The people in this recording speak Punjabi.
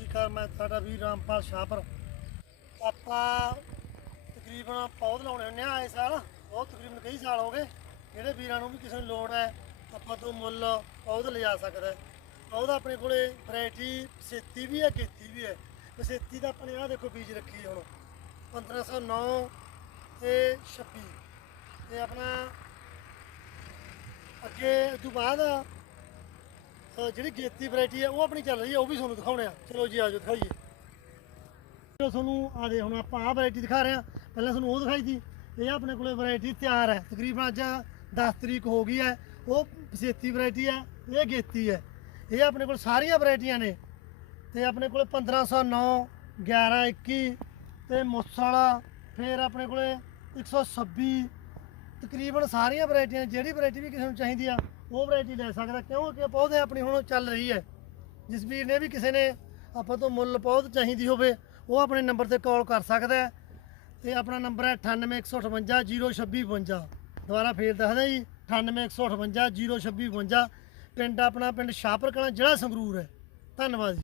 ਸ੍ਰੀ ਅਕਾਲ, ਮੈਂ ਸਾਡਾ ਵੀਰ ਰਾਮਪਾਲ ਸ਼ਾਹਪੁਰ। ਆਪਾਂ ਤਕਰੀਬਨ ਪੌਦ ਲਾਉਣੇ ਹੁੰਦੇ ਆ ਇਸ ਸਾਲ, ਉਹ ਤਕਰੀਬਨ ਕਈ ਸਾਲ ਹੋ ਗਏ। ਜਿਹੜੇ ਵੀਰਾਂ ਨੂੰ ਵੀ ਕਿਸੇ ਨੂੰ ਲੋੜ ਹੈ, ਆਪਾਂ ਤੋਂ ਮੁੱਲ ਪੌਦ ਲਿਜਾ ਸਕਦਾ। ਹੈ ਪੌਦ ਆਪਣੇ ਕੋਲੇ ਵੈਰਾਈਟੀ ਪਸੇਤੀ ਵੀ ਹੈ ਗੇਤੀ ਵੀ ਹੈ। ਪਸੇਤੀ ਦਾ ਆਪਣੇ ਆਹ ਦੇਖੋ ਬੀਜ ਰੱਖੀ ਹੈ ਹੁਣ 1509 ਤੇ 26 ਤੇ ਆਪਣਾ ਅੱਗੇ ਤੋਂ ਬਾਅਦ ਜਿਹੜੀ ਗੇਤੀ ਵੈਰਾਈਟੀ ਹੈ ਉਹ ਆਪਣੀ ਚੱਲ ਰਹੀ ਹੈ ਉਹ ਵੀ ਤੁਹਾਨੂੰ ਦਿਖਾਉਣੇ ਆ। ਚਲੋ ਜੀ ਆਜੋ ਦਿਖਾਈਏ। ਚਲੋ, ਤੁਹਾਨੂੰ ਆ ਦੇ, ਹੁਣ ਆਪਾਂ ਆਹ ਵੈਰਾਈਟੀ ਦਿਖਾ ਰਹੇ ਆ। ਪਹਿਲਾਂ ਤੁਹਾਨੂੰ ਉਹ ਦਿਖਾਈ ਸੀ ਇਹ ਆਪਣੇ ਕੋਲੇ ਵੈਰਾਈਟੀ ਤਿਆਰ ਹੈ ਤਕਰੀਬਨ ਅੱਜ 10 ਤਰੀਕ ਹੋ ਗਈ ਹੈ ਉਹ ਪਸੇਤੀ ਵੈਰਾਈਟੀ ਹੈ ਇਹ ਗੇਤੀ ਹੈ ਇਹ ਆਪਣੇ ਕੋਲ ਸਾਰੀਆਂ ਵੈਰਾਈਟੀਆਂ ਨੇ। ਤੇ ਆਪਣੇ ਕੋਲੇ 1509 1121 ਤੇ ਮੁਸਲ ਫਿਰ ਆਪਣੇ ਕੋਲੇ 126 ਤਕਰੀਬਨ ਸਾਰੀਆਂ ਵੈਰਾਈਟੀਆਂ ਜਿਹੜੀ ਵੈਰਾਈਟੀ ਵੀ ਕਿਸੇ ਨੂੰ ਚਾਹੀਦੀ ਆ ਉਹ ਵੈਰਾਈਟੀ ਲੈ ਸਕਦਾ, ਕਿਉਂਕਿ ਪੌਦੇ ਆਪਣੀ ਹੁਣ ਚੱਲ ਰਹੀ ਹੈ। ਜਿਸ ਵੀਰ ਨੇ ਵੀ ਕਿਸੇ ਨੇ ਆਪਾਂ ਤੋਂ ਮੁੱਲ ਪੌਦ ਚਾਹੀਦੀ ਹੋਵੇ, ਉਹ ਆਪਣੇ ਨੰਬਰ ਤੇ ਕਾਲ ਕਰ ਸਕਦਾ ਹੈ। ਤੇ ਆਪਣਾ ਨੰਬਰ ਹੈ 9815 02652 ਦੁਬਾਰਾ ਫੇਰ ਦੱਸਦਾ ਜੀ 9815 02652 ਪਿੰਡ ਆਪਣਾ ਪਿੰਡ ਸ਼ਾਹਪੁਰ ਕਲਾਂ, ਜ਼ਿਲ੍ਹਾ ਸੰਗਰੂਰ ਹੈ। ਧੰਨਵਾਦ ਜੀ।